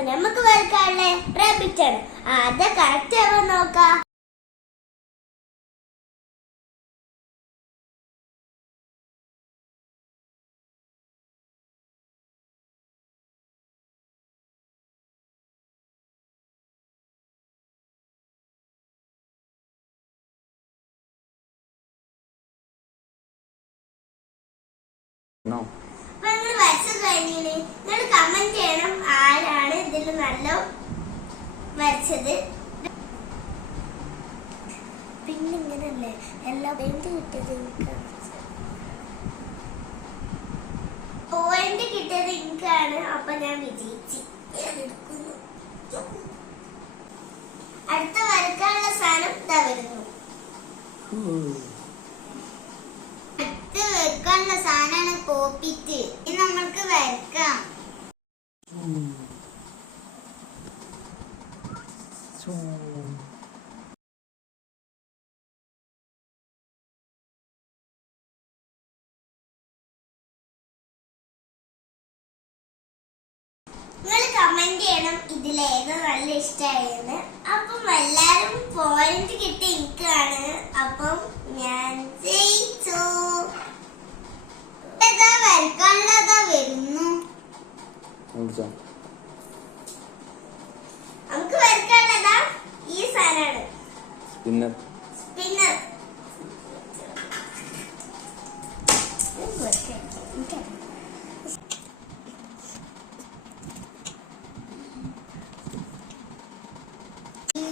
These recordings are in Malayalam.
അപ്പൊ നമുക്ക് വരക്കാനുള്ള റാബിറ്റ് ആണ്. അത് കറക്റ്റ് ആവാൻ നോക്കാം. നിങ്ങൾ കമന്റ് ചെയ്യണം ആരാണ് ഇതിൽ നല്ല വരച്ചത്. പിന്നെ ഇങ്ങനല്ലേ എല്ലാ പോയിന്റ് കിട്ടിയത് എനിക്കാണ്. അപ്പൊ ഞാൻ വിജയിച്ചു. അടുത്ത വരക്കാനുള്ള സാധനം ഇതാ വരുന്നു. അടുത്ത് വെക്കാനുള്ള സാധനമാണ് പോപ്പിറ്റ്. ഇനി നമ്മൾക്ക് വരക്കാം. നിങ്ങൾ കമന്റ് ചെയ്യണം ഇതിലേത് നല്ല ഇഷ്ടമായെന്ന്. അപ്പം എല്ലാരും പോയിന്റ് കിട്ടി എനിക്കാണ്. അപ്പം ഞാൻ ജയിച്ചു. വരക്കാനുള്ളതാ വരുന്നു. നമുക്ക് വരക്കാനുള്ളതാ ഈ സാധനമാണ് സ്പിന്നർ. സ്പിന്നർ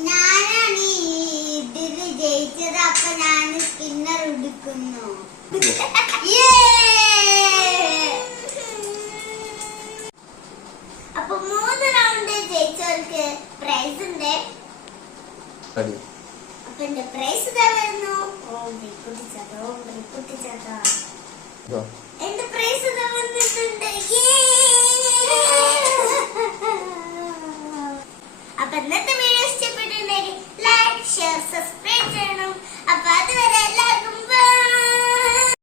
ഞാനാണ് ഇതിൽ ജയിച്ചത്. അപ്പൊ ഞാൻ സ്പിന്നർ എടുക്കുന്നു. അപ്പൊ 3 റൗണ്ട് ജയിച്ചവർക്ക് പ്രൈസ് ഉണ്ട്. അപ്പൊ എന്റെ പ്രൈസ് ഇതാ വരുന്നു. എന്റെ പ്രൈസ് ഇതാ വന്നിട്ടുണ്ട്.